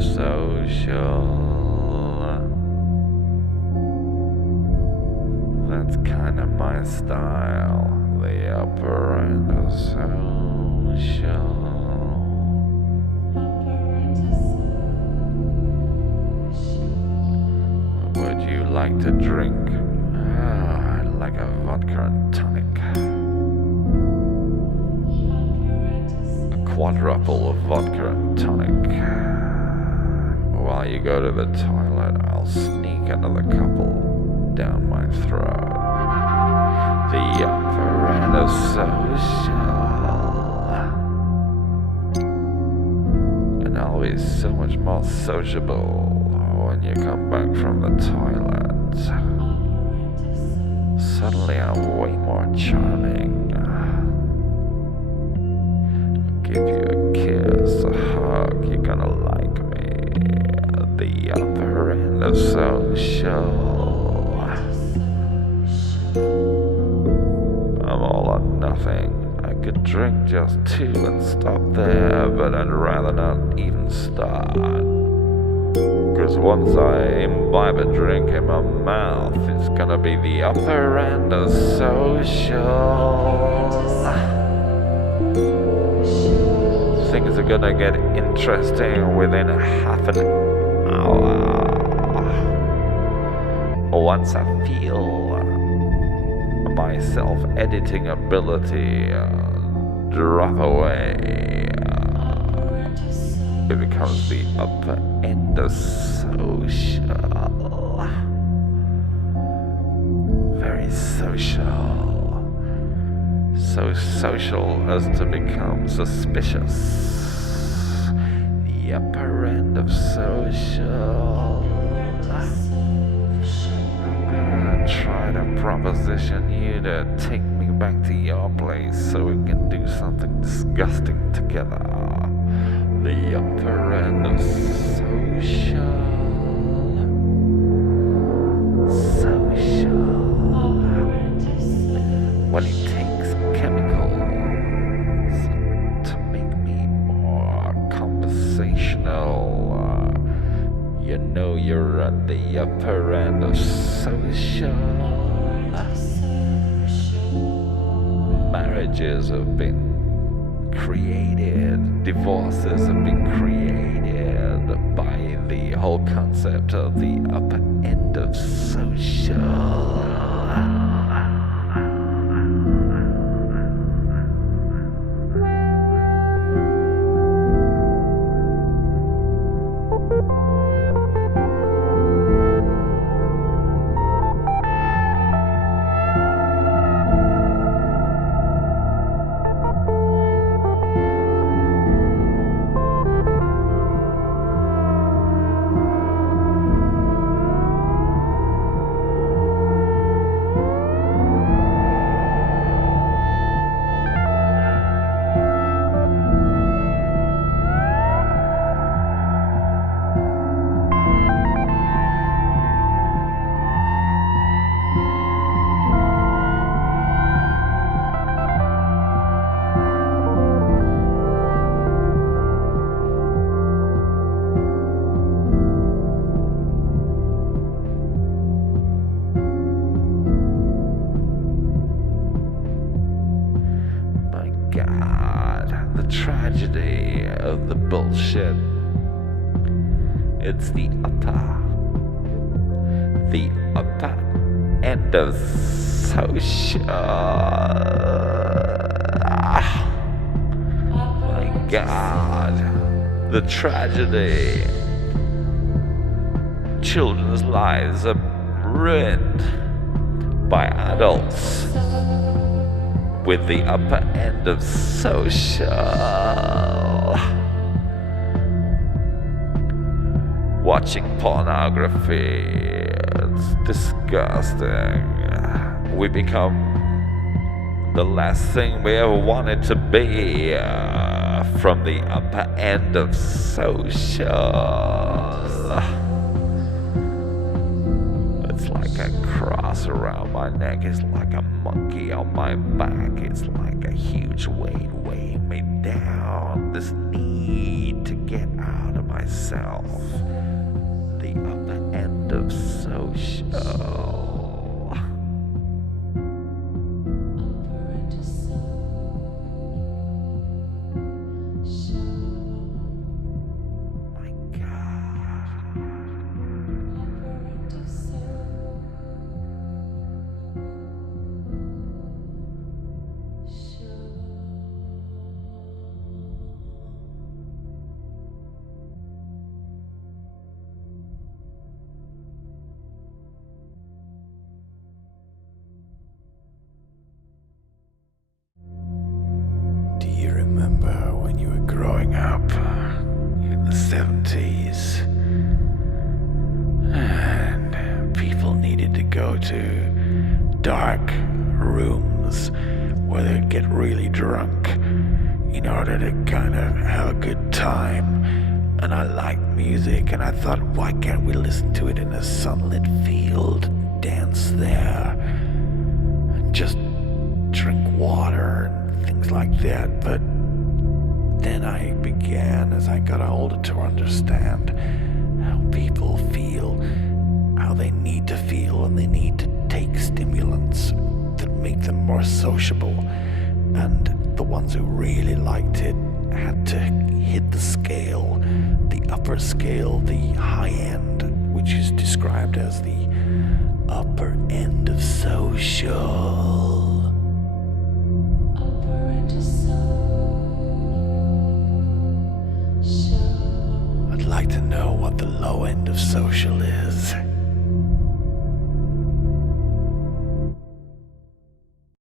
of social. That's kinda my style, the upper end of social. Would you like to drink? I'd like a vodka and tonic. A quadruple of vodka and tonic. While you go to the toilet, I'll sneak another couple down my throat. The upper end of social. And I'll be so much more sociable when you come back from the toilet. Suddenly I'm way more charming. I'll give you a kiss, a hug, you're gonna like me. The upper end of social. I'm all or nothing. I could drink just two and stop there, but I'd rather not even start. Cause once I imbibe a drink in my mouth, it's gonna be the upper end of social. Things are gonna get interesting within half an hour. Once I feel my self-editing ability drop away, it becomes the upper end of social. Very social. So social as to become suspicious. The upper end of social. I'm gonna try to proposition you to take me back to your place so we can do something disgusting together. The upper end of social. Social. Well, it takes chemicals to make me more conversational. You know you're at the upper end of social. Marriages have been created, divorces have been created by the whole concept of the upper end of social. God, the tragedy of the bullshit. It's the upper end of social. My God, the tragedy. Children's lives are ruined by adults with the upper end of social. Watching pornography, it's disgusting. We become the last thing we ever wanted to be from the upper end of social. It's like a cross around my neck, it's like a monkey on my back. It's like a huge weight weighing me down. This need to get out of myself. The upper end of social. Remember when you were growing up in the 70s and people needed to go to dark rooms where they'd get really drunk in order to kind of have a good time? And I liked music, and I thought, why can't we listen to it in a sunlit field and dance there and just drink water and things like that? But then I began, as I got older, to understand how people feel, how they need to feel, and they need to take stimulants that make them more sociable. And the ones who really liked it had to hit the scale, the upper scale, the high end, which is described as the upper end of social. Upper end of social. I'd like to know what the low end of social is.